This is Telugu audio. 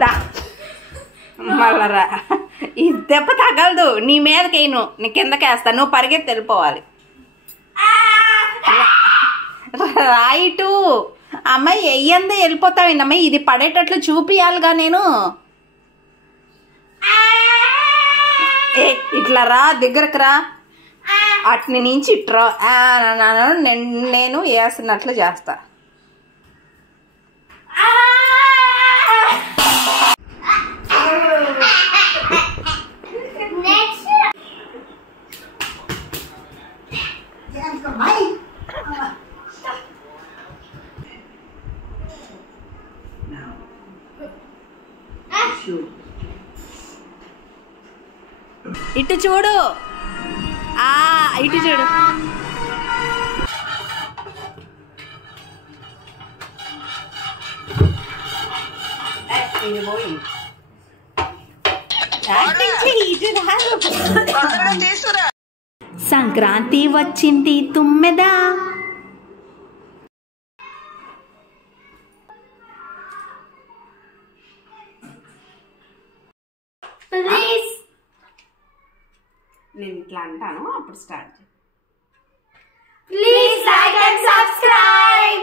దా మళ్ళరా ఈ దెబ్బ తగలదు, నీ మీదకేను, నీ కిందకేస్తా, నువ్వు పరిగెత్తి వెళ్ళిపోవాలి. రైటు అమ్మాయి వెయ్యందే వెళ్ళిపోతావేంటమ్మాయి, ఇది పడేటట్లు చూపియాలిగా నేను. ఏ ఇట్లా రా, దగ్గరకు రా, అట్ని నుంచి ఇట్రా, నేను వేస్తున్నట్లు చేస్తా. ఇటు చూడు, ఇటు చూడు. సంక్రాంతి వచ్చింది తుమ్మెదా, నేను ఇట్లా అంటాను, అప్పుడు start. Please like and subscribe.